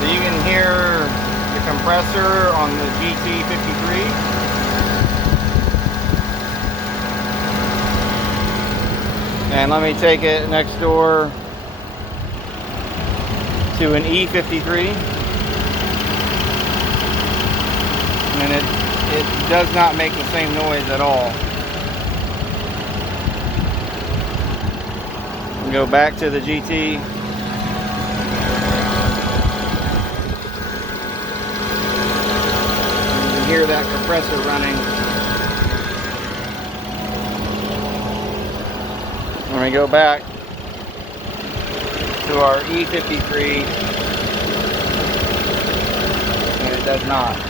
So you can hear the compressor on the gt53. And let me take it next door to an E53. And it does not make the same noise at all. Go back to the GT. You can hear that compressor running. When we go back to our E53, and it does not.